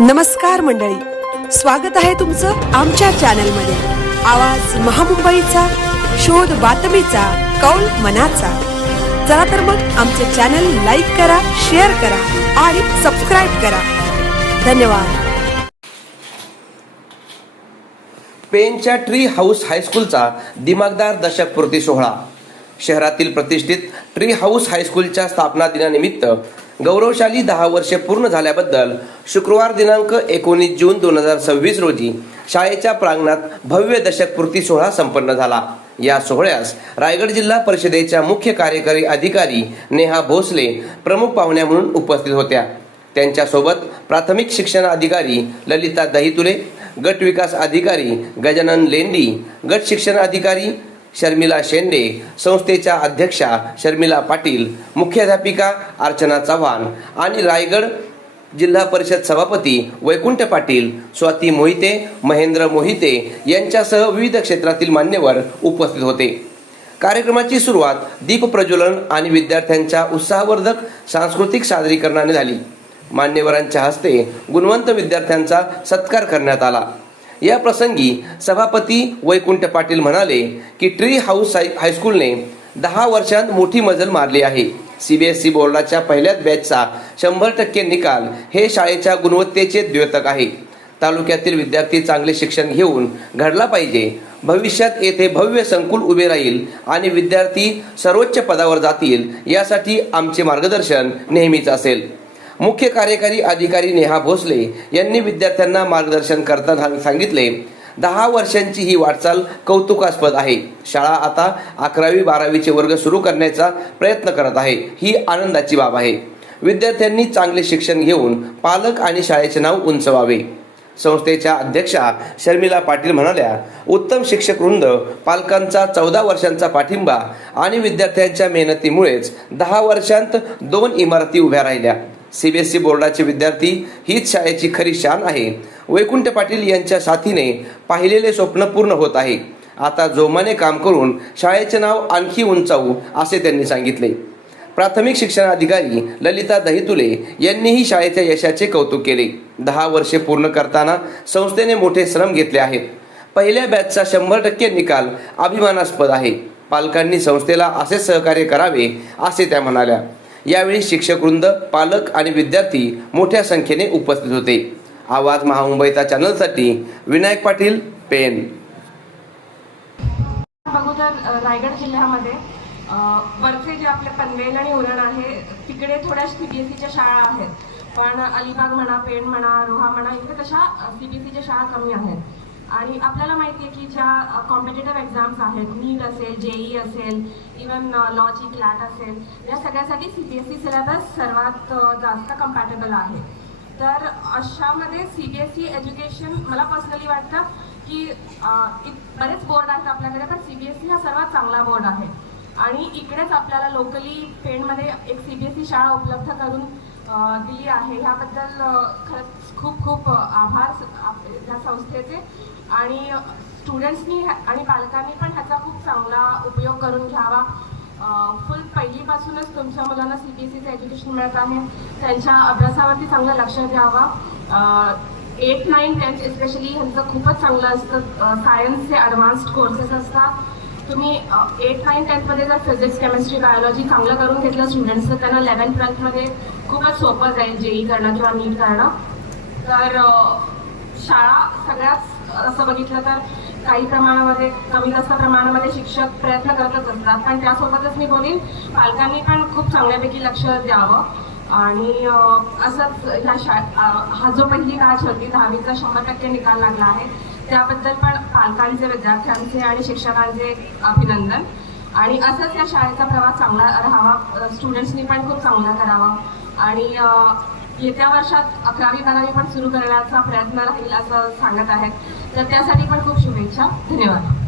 नमस्कार मंडळी, स्वागत आहे तुमचं आमच्या चॅनलमध्ये। आवाज महामुंबईचा, शोध बातमीचा, कौल मनाचा। चला तर मग आमचे चॅनल लाईक करा, शेअर करा आणि सबस्क्राइब करा। धन्यवाद। पेनच्या ट्री हाऊस हायस्कूलचा दिमागदार दशकपूर्ती सोहळा। शहरातील प्रतिष्ठित ट्री हाऊस हायस्कूलच्या स्थापना दिनानिमित्त गौरवशाली 10 वर्षे पूर्ण झाल्याबद्दल शुक्रवार दिनांक 19 जून 2026 रोजी शाळेच्या प्रांगणात भव्य दशकपूर्ती सोहळा संपन्न झाला। या सोहळ्यास रायगड जिल्हा परिषदेच्या मुख्य कार्यकारी अधिकारी नेहा भोसले प्रमुख पाहुण्या म्हणून उपस्थित होत्या। त्यांच्यासोबत प्राथमिक शिक्षण अधिकारी ललिता दहितुले, गट विकास अधिकारी गजानन लेंडी, गट शिक्षण अधिकारी शर्मिला शेंडे, संस्थेच्या अध्यक्षा शर्मिला पाटील, मुख्याध्यापिका अर्चना चव्हाण आणि रायगड जिल्हा परिषद सभापती वैकुंठ पाटील, स्वाती मोहिते, महेंद्र मोहिते यांच्यासह विविध क्षेत्रातील मान्यवर उपस्थित होते। कार्यक्रमाची सुरुवात दीप प्रज्वलन आणि विद्यार्थ्यांच्या उत्साहवर्धक सांस्कृतिक सादरीकरणाने झाली। मान्यवरांच्या हस्ते गुणवंत विद्यार्थ्यांचा सत्कार करण्यात आला। या प्रसंगी सभापती वैकुंठ पाटील म्हणाले की ट्री हाऊस हायस्कूलने 10 वर्षांत मोठी मजल मारली आहे। CBSE बोर्डाच्या पहिल्याच बॅचचा 100% निकाल हे शाळेच्या गुणवत्तेचे द्योतक आहे। तालुक्यातील विद्यार्थी चांगले शिक्षण घेऊन घडला पाहिजे। भविष्यात येथे भव्य संकुल उभे राहील आणि विद्यार्थी सर्वोच्च पदावर जातील, यासाठी आमचे मार्गदर्शन नेहमीच असेल। मुख्य कार्यकारी अधिकारी नेहा भोसले यांनी विद्यार्थ्यांना मार्गदर्शन करताना सांगितले, 10 वर्षांची ही वाटचाल कौतुकास्पद आहे। शाळा आता 11वी-12वीचे वर्ग सुरू करण्याचा प्रयत्न करत आहे, ही आनंदाची बाब आहे। विद्यार्थ्यांनी चांगले शिक्षण घेऊन पालक आणि शाळेचे नाव उंचवावे। संस्थेच्या अध्यक्षा शर्मिला पाटील म्हणाल्या, उत्तम शिक्षक वृंद, पालकांचा 14 वर्षांचा पाठिंबा आणि विद्यार्थ्यांच्या मेहनतीमुळेच 10 वर्षांत 2 इमारती उभ्या राहिल्या। CBSE बोर्डाचे विद्यार्थी हीच शाळेची खरी शान आहे। वैकुंठ पाटील यांच्या साथीने पाहिलेले स्वप्न पूर्ण होत आहे। आता जोमाने काम करून शाळेचे नाव आणखी उंचावू, असे त्यांनी सांगितले। प्राथमिक शिक्षण अधिकारी ललिता दहितुले यांनीही शाळेच्या यशाचे कौतुक केले। 10 वर्षे पूर्ण करताना संस्थेने मोठे श्रम घेतले आहेत। पहिल्या बॅचचा 100% निकाल अभिमानास्पद आहे। पालकांनी संस्थेला असे सहकार्य करावे, असे त्या म्हणाल्या। यावेळी शिक्षक वृंद, पालक आणि विद्यार्थी मोठ्या संख्येने उपस्थित होते। आवाज महामुंबईचा चॅनलसाठी विनायक पाटील, पेन। बघू तर रायगड जिल्ह्यामध्ये वरचे जे आपले पनवेल आणि उरण आहे तिकडे थोड्या CBSEच्या शाळा आहेत, पण अलिबाग म्हणा, पेण म्हणा, रोहा म्हणा, इकडे तशा CBSEच्या शाळा कमी आहेत। आणि आपल्याला माहिती आहे की ज्या कॉम्पिटेटिव्ह एक्झाम्स आहेत, नीट असेल, JEE असेल, इवन लॉची क्लॅट असेल, या सगळ्यासाठी CBSE सिलेबस सर्वात जास्त कम्पॅटेबल आहे। तर अशामध्ये CBSE एज्युकेशन, मला पर्सनली वाटतं की बरेच बोर्ड आहेत आपल्याकडे, पण CBSE हा सर्वात चांगला बोर्ड आहे। आणि इकडेच आपल्याला लोकली पेणमध्ये एक CBSE शाळा उपलब्ध करून दिली आहे। ह्याबद्दल खरंच खूप खूप आभार या संस्थेचे। आणि स्टुडंट्सनी आणि पालकांनी पण ह्याचा खूप चांगला उपयोग करून घ्यावा। फुल पहिलीपासूनच तुमच्या मुलांना CBSEचं एज्युकेशन मिळत आहे, त्यांच्या अभ्यासावरती चांगलं लक्ष द्यावं। 8, 9, 10 स्पेशली ह्यांचं खूपच चांगलं असतं। सायन्सचे ॲडव्हान्स्ड कोर्सेस असतात। तुम्ही 8, 9, 10मध्ये जर फिजिक्स, केमिस्ट्री, बायोलॉजी चांगलं करून घेतलं स्टुडंट्सचं, त्यांना 11th, 12thमध्ये खूपच सोपं जाईल JEE करणं किंवा नीट करणं। तर शाळा सगळ्याच असं बघितलं तर काही प्रमाणामध्ये, कमी जास्त प्रमाणामध्ये शिक्षक प्रयत्न करतच असतात, पण त्यासोबतच मी बोलीन पालकांनी पण खूप चांगल्यापैकी लक्ष द्यावं। आणि असंच हा जो पहिली बॅच होती 10वीचा 100% निकाल लागला आहे, त्याबद्दल पण पालकांचे, विद्यार्थ्यांचे आणि शिक्षकांचे अभिनंदन। आणि असंच या शाळेचा प्रवास चांगला राहावा, स्टुडंट्सनी पण खूप चांगला करावा आणि येत्या वर्षात 11वी-12वी पण सुरू करण्याचा प्रयत्न राहील असं सांगत आहेत। तर त्यासाठी पण खूप शुभेच्छा। धन्यवाद।